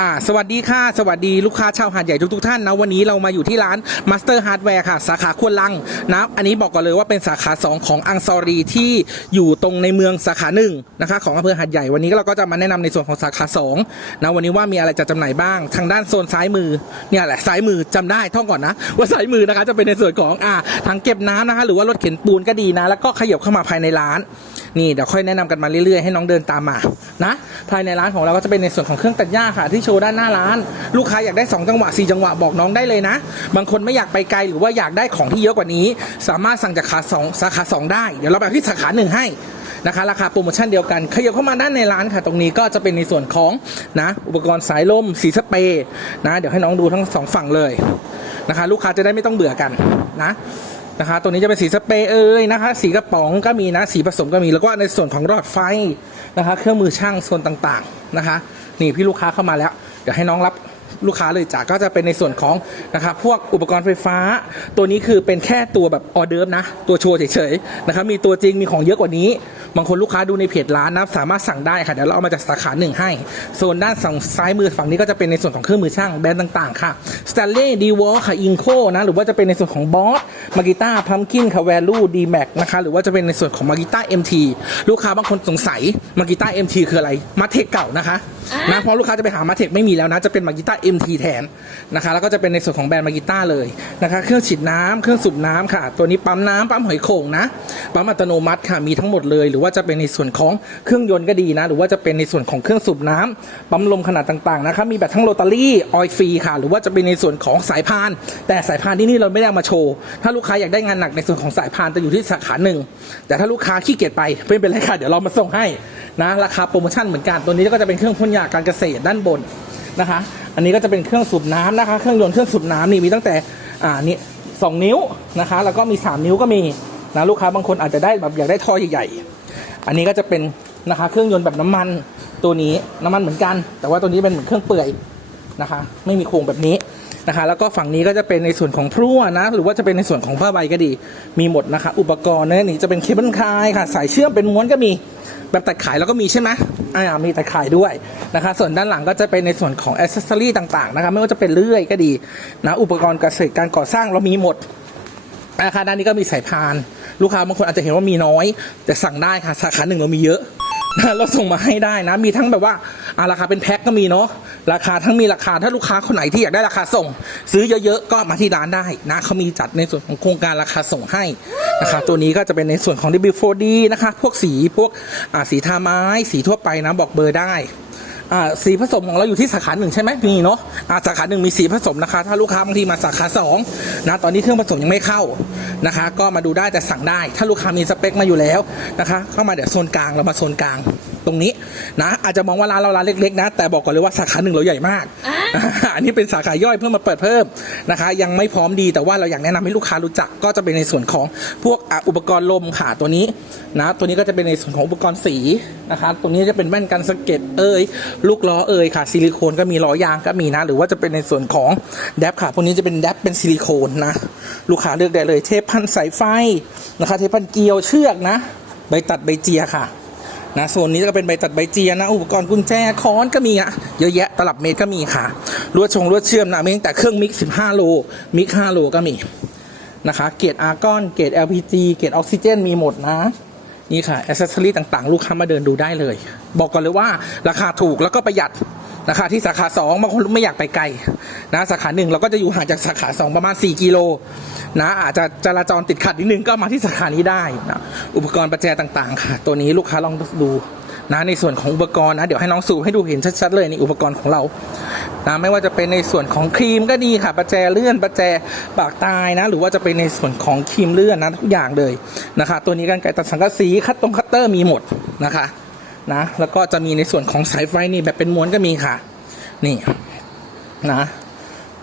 อ่าสวัสดีค่ะ สวัสดีลูกค้าชาวหาดใหญ่ทุกๆท่านนะวันนี้เรามาอยู่ที่ร้าน Master Hardware ค่ะ สาขาควนลังนะอันนี้บอกก่อนเลยว่าเป็นสาขา 2 ของอังซอรีที่อยู่ตรงในเมืองสาขาหนึ่งนะคะของอำเภอหาดใหญ่วันนี้เราก็จะมาแนะนำในส่วนของสาขา2นะวันนี้ว่ามีอะไรจะจำหน่ายบ้าง ทางด้านโซนซ้ายมือเนี่ยแหละซ้ายมือจำได้ท่องก่อนนะ ว่าซ้ายมือนะคะจะเป็นในส่วนของอ่าถังเก็บน้ำนะคะหรือว่ารถเข็นปูนก็ดีนะ แล้วก็ขยับเข้ามาภายในร้านนี่เดี๋ยวค่อยแนะนำกันมาเรื่อยๆให้น้องเดินตามมานะภายในร้านของเราก็จะเป็นในส่วนของเครื่องตัดหญ้าค่ะที่โชว์ด้านหน้าร้าน ลูกค้าอยากได้ 2 จังหวะ 4 จังหวะบอกน้องได้เลยนะ บางคนไม่อยากไปไกลหรือว่าอยากได้ของที่เยอะกว่านี้ สามารถสั่งจากขาสองสาขา 2 ได้ เดี๋ยวเราไปที่สาขาหนึ่งให้นะคะราคาโปรโมชั่นเดียวกันขยับเข้ามาด้านในร้านค่ะ ตรงนี้ก็จะเป็นในส่วนของนะอุปกรณ์สายลมสีสเปรย์นะเดี๋ยวให้น้องดูทั้งสองฝั่งเลยนะคะ ลูกค้าจะได้ไม่ต้องเบื่อกันนะนะคะตัวนี้จะเป็นสีสเปรย์เอ่ยนะคะ สีกระป๋องก็มีนะ สีผสมก็มี แล้วก็ในส่วนของหลอดไฟนะคะ เครื่องมือช่างโซนต่างๆ นะคะ นี่พี่ลูกค้าเข้ามาแล้ว เดี๋ยวให้น้องรับ ลูกค้าเลยจ้ะก็จะเป็นในส่วนของนะคะพวกอุปกรณ์ไฟฟ้า ตัวนี้คือเป็นแค่ตัวแบบออเดิร์ฟนะ ตัวโชว์เฉยๆนะคะมีตัวจริงมีของเยอะกว่านี้ บางคนลูกค้าดูในเพจร้านนะสามารถสั่งได้ค่ะเดี๋ยวเราเอามาจากสาขาหนึ่งให้โซนด้านฝั่งซ้ายมือฝั่งนี้ก็จะเป็นในส่วนของเครื่องมือช่างแบรนด์ต่างๆค่ะ Stanley d w a l ค่ะ Inco นะหรือว่าจะเป็นในส่วนของ Boss m a g i t a Pumpkin ค่ะ Value D Max นะคะหรือว่าจะเป็นในส่วนของ m a g i t a MT ลูกค้าบางคนสงสัย m a g i t a MT คืออะไรมาเทคเก่านะคะ นะเพราะลูกค้าจะไปหามาเทคไม่มีแล้วนะ จะเป็น m a g i t a MT แทนนะคะ แล้วก็จะเป็นในส่วนของแบรนด์ m a g i t a เลยนะคะ เครื่องฉีดน้ำเครื่องสูบน้ำค่ะ ตัวนี้ปั๊มน้ำปั๊มหอยโข่งนะ ปั๊มอัตโนมัติค่ะ มีทั้งหมดเลย หรือว่าจะเป็นในส่วนของเครื่องยนต์ก็ดีนะ หรือว่าจะเป็นในส่วนของเครื่องสูบน้ำปั๊มลมขนาดต่างๆนะคะ มีแบบทั้งโรตารี่ ออยฟรีค่ะ หรือว่าจะเป็นในส่วนของสายพาน แต่สายพานที่นี่เราไม่ได้มาโชว์ ถ้าลูกค้าอยากได้งานหนักในส่วนของสายพานจะอยู่ที่สาขาหนึ่ง แต่ถ้าลูกค้าขี้เกียจไปไม่เป็นไรค่ะ เดี๋ยวเรามาส่งให้ นะราคาโปรโมชั่นเหมือนกันตัวนี้ก็จะเป็นเครื่องพ่นยาการเกษตรด้านบนนะคะ อันนี้ก็จะเป็นเครื่องสูบน้ำนะคะ เครื่องยนต์เครื่องสูบน้ำนี่มีตั้งแต่อ่านี่สองนิ้วนะคะ แล้วก็มีสามนิ้วก็มีนะลูกค้าบางคนอาจจะได้แบบอยากได้ท่อใหญ่ๆ อันนี้ก็จะเป็นนะคะเครื่องยนต์แบบน้ำมันตัวนี้น้ำมันเหมือนกัน แต่ว่าตัวนี้เป็นเหมือนเครื่องเปื่อยนะคะ ไม่มีโครงแบบนี้ นะคะ แล้วก็ฝั่งนี้ก็จะเป็นในส่วนของพรั่วนะ หรือว่าจะเป็นในส่วนของผ้าใบก็ดี มีหมดนะคะ อุปกรณ์เนะนี่จะเป็นเคเบิลคายค่ะ สายเชื่อมเป็นม้วนก็มี แบบตัดขายแล้วก็มีใช่ไหมอ่ามีตัดขายด้วยนะคะ ส่วนด้านหลังก็จะเป็นในส่วนของอ c เซสซอรีต่างๆนะคะ ไม่ว่าจะเป็นเลื่อยก็ดีนะ อุปกรณ์เกษตรการก่อสร้างเรามีหมดอาคารด้านนี้ก็มีสายพาน ลูกค้าบางคนอาจจะเห็นว่ามีน้อย แต่สั่งได้ค่ะ สาขาหนึ่งเรามีเยอะนะเราส่งมาให้ได้นะ มีทั้งแบบว่าอ่าราคาเป็นแพ็คก็มีเนาะ ราคาทั้งมีราคาถ้าลูกค้าคนไหนที่อยากได้ราคาส่ง ซื้อเยอะๆก็มาที่ร้านได้นะเขามีจัดในส่วนของโครงการราคาส่งให้นะคะตัวนี้ก็จะเป็นในส่วนของ W4D นะคะพวกสีพวกอ่าสีทาไม้ สีทั่วไปนะบอกเบอร์ได้อ่าสีผสมของเราอยู่ที่สาขาหนึ่งใช่ไหมมีเนาะอ่าสาขาหนึ่งมีสีผสมนะคะ ถ้าลูกค้าบางทีมาสาขาสองนะตอนนี้เครื่องผสมยังไม่เข้านะคะ ก็มาดูได้แต่สั่งได้ ถ้าลูกค้ามีสเปคมาอยู่แล้วนะคะเข้ามาเดี๋ยวโซนกลางเรามาโซนกลาง ตรงนี้นะอาจจะมองว่าร้านเราร้านเล็กๆนะแต่บอกก่อนเลยว่าสาขาหนึ่งเราใหญ่มาก อันนี้เป็นสาขาย่อยเพิ่มมาเปิดเพิ่มนะคะ ยังไม่พร้อมดีแต่ว่าเราอยากแนะนำให้ลูกค้ารู้จักก็จะเป็นในส่วนของพวกอะอุปกรณ์ลมค่ะตัวนี้นะตัวนี้ก็จะเป็นในส่วนของอุปกรณ์สีนะคะตัวนี้จะเป็นแว่นกันสะเก็ดเอ่ยลูกล้อเอ่ยค่ะซิลิโคนก็มีล้อยางก็มีนะ หรือว่าจะเป็นในส่วนของแดบค่ะพวกนี้จะเป็นแดบเป็นซิลิโคนนะลูกค้าเลือกได้เลย เทปพันสายไฟนะคะ เทปพันเกลียวเชือกนะ ใบตัดใบเจียค่ะ นะโซนนี้ก็เป็นใบตัดใบเจียนะ อุปกรณ์กุญแจค้อนก็มีอะเยอะแยะตลับเมตรก็มีค่ะลวดชงลวดเชื่อมนะมีตั้งแต่เครื่องมิก15โลมิก5โลก็มีนะคะเกรดอาร์กอนเกรด LPG เกรดออกซิเจนมีหมดนะนี่ค่ะอ c เซสซอรี่ต่างๆ ลูกค้ามาเดินดูได้เลย บอกก่อนเลยว่าราคาถูกแล้วก็ประหยัด นะคะที่สาขา2บางคนไม่อยากไปไกลนะสาขาหนึ่งเราก็จะอยู่ห่างจากสาขา2ประมาณ 4 กิโลนะอาจจะจราจรติดขัดนิดนึงก็มาที่สาขานี้ได้นะอุปกรณ์ประแจต่างๆ ค่ะ ตัวนี้ลูกค้าลองดูนะในส่วนของอุปกรณ์นะเดี๋ยวให้น้องสูบให้ดูเห็นชัดๆเลยนี่อุปกรณ์ของเรานะไม่ว่าจะเป็นในส่วนของครีมก็ดีค่ะประแจเลื่อนประแจปากตายนะ หรือว่าจะเป็นในส่วนของครีมเลื่อนนะทุกอย่างเลยนะคะ ตัวนี้กันไกตัดสังกะสีคัตตรงคัตเตอร์มีหมดนะคะ นะ แล้วก็จะมีในส่วนของสายไฟนี่แบบเป็นม้วนก็มีค่ะ นี่นะ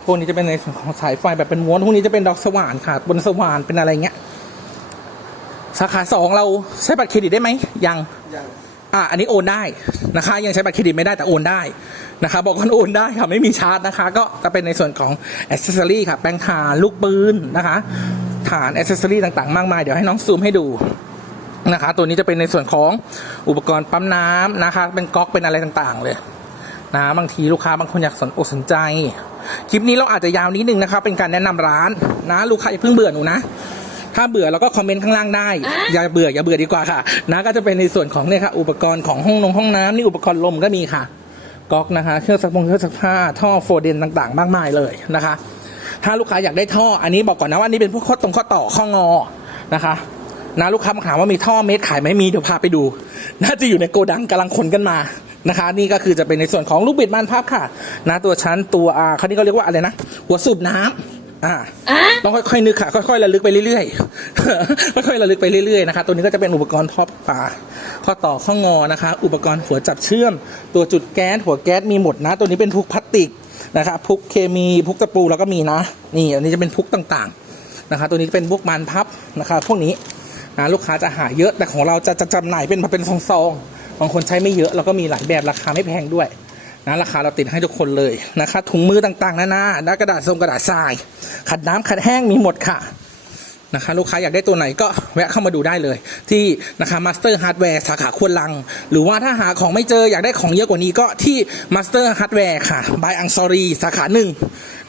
พวกนี้จะเป็นในส่วนของสายไฟแบบเป็นม้วนพวกนี้จะเป็นดอกสว่านค่ะ บนสว่านเป็นอะไรเงี้ยสาขาสองเราใช้บัตรเครดิตได้ไหมยังอ่าอันนี้โอนได้นะคะ ยังใช้บัตรเครดิตไม่ได้แต่โอนได้นะคะ บอกว่าโอนได้ค่ะไม่มีชาร์จนะคะ ก็จะเป็นในส่วนของอ c เซสซอรี่ค่ะ แปลงฐานลูกปืนนะคะ ฐานอ c เซสซอรี่ต่างๆ มากมาย เดี๋ยวให้น้องซูมให้ดู นะคะ ตัวนี้จะเป็นในส่วนของอุปกรณ์ปั๊มน้ำนะคะ เป็นก๊อกเป็นอะไรต่างๆ เลยนะบางทีลูกค้าบางคนอยากสนอกสนใจ คลิปนี้เราอาจจะยาวนิดนึงนะครับเป็นการแนะนำร้านนะ ลูกค้าอย่าเพิ่งเบื่อหนูนะถ้าเบื่อเราก็คอมเมนต์ข้างล่างได้ อย่าเบื่ออย่าเบื่อดีกว่าค่ะนะก็จะเป็นในส่วนของเนี่ยค่ะอุปกรณ์ของห้องนงห้องน้ำนี่อุปกรณ์ลมก็มีค่ะก๊อกนะคะ เครื่องซักผงเครื่องซักผ้าท่อโฟเดนต่างๆ มากมายเลยนะคะ ถ้าลูกค้าอยากได้ท่ออันนี้บอกก่อนนะว่าอันนี้เป็นพวกข้อตรงข้อต่อข้องอนะคะ นะลูกค้ามาถามว่ามีท่อเม็ดขายไหมมีเดี๋ยวพาไปดู น่าจะอยู่ในโกดังกำลังขนกันมานะคะ นี่ก็คือจะเป็นในส่วนของลูกบิดมันพับค่ะนะตัวชั้นตัวอ่าเขานี่ก็เรียกว่าอะไรนะหัวสูบน้ำอ่าต้องค่อยๆนึกค่ะ ค่อยๆระลึกไปเรื่อยๆค่อยๆระลึกไปเรื่อยๆนะคะตัวนี้ก็จะเป็นอุปกรณ์พอบปลาข้อต่อข้องอนะคะ อุปกรณ์หัวจับเชื่อม ตัวจุดแก๊สหัวแก๊สมีหมดนะ ตัวนี้เป็นพุกพลาสติกนะครับพุกเคมีพุกตะปูแล้วก็มีนะ นี่อันนี้จะเป็นพุกต่างๆนะคะ ตัวนี้เป็นพวกมันพับนะคะ พวกนี้ นะลูกค้าจะหาเยอะแต่ของเราจะจะจำหน่ายเป็นมาเป็นซองๆบางคนใช้ไม่เยอะเราก็มีหลายแบบราคาไม่แพงด้วยนะราคาเราติดให้ทุกคนเลยนะคะถุงมือต่างๆนานาและกระดาษทรงกระดาษทราย ขัดน้ำขัดแห้งมีหมดค่ะ นะคะลูกค้าอยากได้ตัวไหนก็แวะเข้ามาดูได้เลย ที่นะคะมาสเตอร์ฮาร์ดแวร์สาขาควนลัง หรือว่าถ้าหาของไม่เจออยากได้ของเยอะกว่านี้ก็ที่มาสเตอร์ฮาร์ดแวร์ค่ะบายอังซอรีสาขาหนึ่ง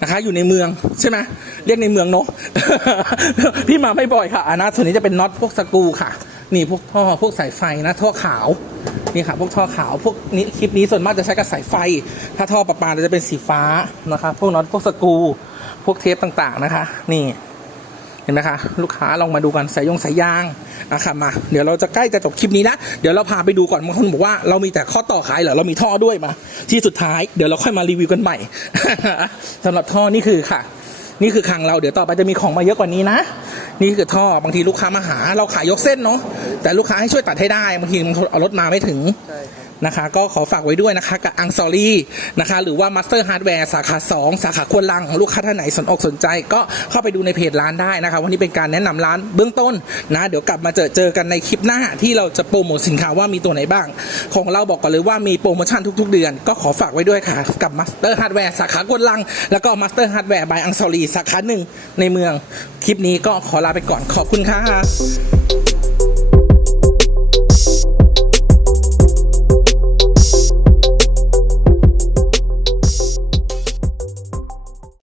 นะคะอยู่ในเมืองใช่ไหมเรียกในเมืองเนาะพี่มาไม่บ่อยค่ะอันนะส่วนนี้จะเป็นน็อตพวกสกูค่ะ นี่พวกท่อพวกสายไฟนะท่อขาวนี่ค่ะพวกท่อขาวพวกนี้คลิปนี้ส่วนมากจะใช้กับสายไฟ ถ้าท่อประปาจะเป็นสีฟ้านะคะพวกน็อตพวกสกู พวกเทปต่างๆนะคะ นี่ เห็นไหมคะลูกค้าลองมาดูกันสายยงสายยางนะครับมา เดี๋ยวเราจะใกล้จะจบคลิปนี้นะเดี๋ยวเราพาไปดูก่อนบางคนบอกว่าเรามีแต่ข้อต่อขายเหรอเรามีท่อด้วยมา ที่สุดท้ายเดี๋ยวเราค่อยมารีวิวกันใหม่สำหรับท่อนี่คือค่ะ นี่คือคลังเราเดี๋ยวต่อไปจะมีของมาเยอะกว่านี้นะนี่คือท่อบางทีลูกค้ามาหา เราขายยกเส้นเนาะแต่ลูกค้าให้ช่วยตัดให้ได้บางทีมันเอารถมาไม่ถึง นะคะ ก็ขอฝากไว้ด้วยนะคะ กับอังซอรี่นะคะ หรือว่า Master Hardware สาขา 2 สาขาควนลังของลูกค้าท่านไหนสนอกสนใจ ก็เข้าไปดูในเพจร้านได้นะคะ วันนี้เป็นการแนะนำร้านเบื้องต้นนะ เดี๋ยวกลับมาเจอเจอกันในคลิปหน้าที่เราจะโปรโมทสินค้าว่ามีตัวไหนบ้าง ของเราบอกก่อนเลยว่ามีโปรโมชั่นทุก ๆ เดือน ก็ขอฝากไว้ด้วยค่ะ กับ Master Hardware สาขาควนลัง แล้วก็ Master Hardware by อังซอรี่สาขาหนึ่งในเมือง คลิปนี้ก็ขอลาไปก่อนขอบคุณค่ะ